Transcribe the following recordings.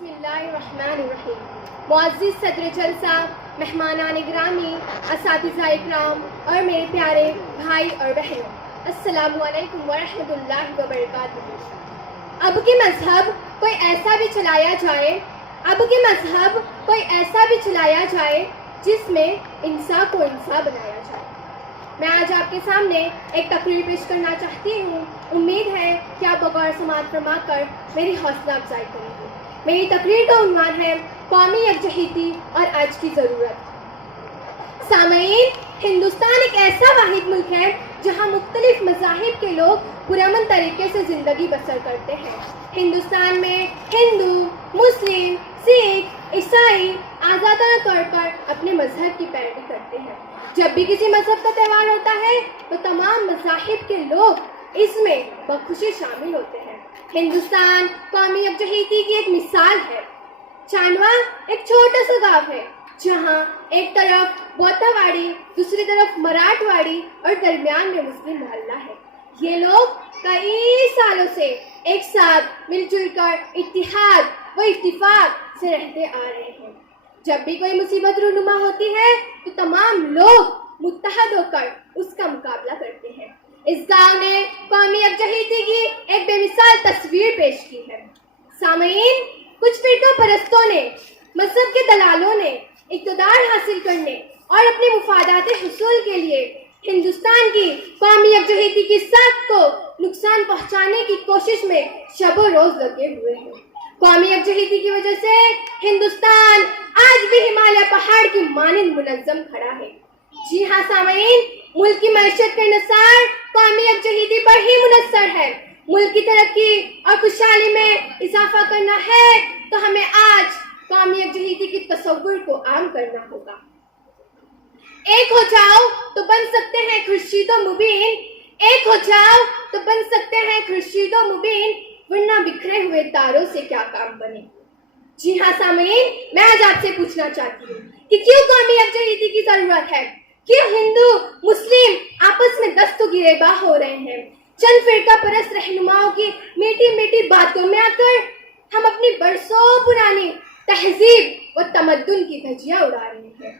बिस्मिल्लाहिर्रहमानिर्रहीम। मुअज़्ज़िज़ सदर जलसा, मेहमानान ग्रामी, असातिज़ा इकराम और मेरे प्यारे भाई और बहनों, अस्सलामु अलैकुम वरहमतुल्लाहि वबरकातुहू। अब के मज़हब कोई ऐसा भी चलाया जाए जिसमें इंसा को इंसा बनाया जाए। मैं आज आपके सामने एक तकरीर पेश करना चाहती हूँ। उम्मीद है कि आप बगौर समाअत फरमा कर मेरी हौसला अफजाई करेंगे। मेरी तकरीर का उन्वान है कौमी यकजहती और आज की ज़रूरत। सामईन, हिंदुस्तान एक ऐसा वाहिद मुल्क है जहाँ मुख्तलिफ मज़ाहिब के लोग पुरअमन तरीके से ज़िंदगी बसर करते हैं। हिंदुस्तान में हिंदू, मुस्लिम, सिख, ईसाई आज़ादाना तौर पर अपने मज़हब की पैरवी करते हैं। जब भी किसी मज़हब का त्यौहार होता है तो तमाम मज़ाहिब के लोग इसमें बखुशी शामिल होते हैं। हिंदुस्तान कौमी यकजहती की एक मिसाल है। चांदवा एक छोटा सा गाँव है जहाँ एक तरफ बोतावाड़ी, दूसरी तरफ मराठवाड़ी और दरमियान में मुस्लिम मोहल्ला है। ये लोग कई सालों से एक साथ मिलजुल कर इत्तिहाद व इत्तिफाक से रहते आ रहे हैं। जब भी कोई मुसीबत रूनुमा होती है तो तमाम लोग मुत्तहद होकर उसका मुकाबला करते हैं। इस गांव ने कौमी यकजहती की एक बेमिसाल तस्वीर पेश की है। सामईन, कुछ फिरका परस्तों ने, मजहब के दलालों ने इक़्तिदार हासिल करने और अपने मुफादात हुसूल के लिए हिंदुस्तान की कौमी यकजहती की साख को नुकसान पहुंचाने की कोशिश में शबो रोज लगे हुए हैं। कौमी यकजहती की वजह से हिंदुस्तान आज भी हिमालय पहाड़ की मानिंद मुनज़्ज़म खड़ा है। जी हाँ सामईन, मुल्क की मईशत का इंहसार कौमी यकजहती पर ही मुनस्सर है। मुल्क की तरक्की और खुशहाली में इजाफा करना है तो हमें आज कौमी यकजहती की तसव्वुर को आम करना होगा। एक हो जाओ तो बन सकते हैं खुर्शीदो मुबीन, एक हो जाओ तो बन सकते हैं खुर्शीदो मुबीन, वरना बिखरे हुए तारों से क्या काम बने। जी हाँ सामईन, मैं आज आपसे पूछना चाहती हूँ कि क्यों कौमी यकजहती की जरूरत है? क्यों हिंदू मुस्लिम आपस में दस्तु गिरेबां हो रहे हैं? चंद फिरका परस्त रहनुमाओं की मीठी मीठी बातों में आकर हम अपनी बरसों पुरानी तहजीब व तमद्दुन की धज्जियां उड़ा रहे हैं।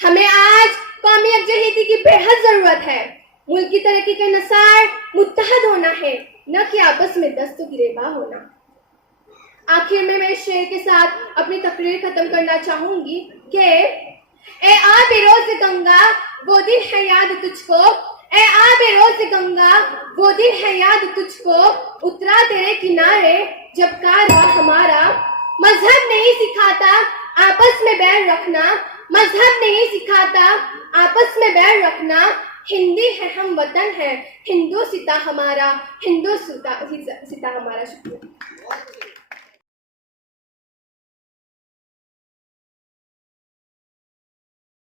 हमें आज कौमी यकजहती की बेहद जरूरत है। मुल्क की तरक्की के इंहसार मुत्तहद होना है, न कि आपस में दस्तु गिरेबां होना। आखिर में मैं इस शेर के साथ अपनी तकरीर खत्म करना चाहूंगी कि ए आबे रोज़ गंगा वो दिन है याद तुझको, ए आबे रोज़ गंगा वो दिन है याद तुझको, उतरा तेरे किनारे जब कारवां हमारा। मजहब नहीं सिखाता आपस में बैर रखना, मजहब नहीं सिखाता आपस में बैर रखना, हिंदी है हम वतन है हिंदू सिता हमारा, हिंदू सिता हमारा। शुक्रिया।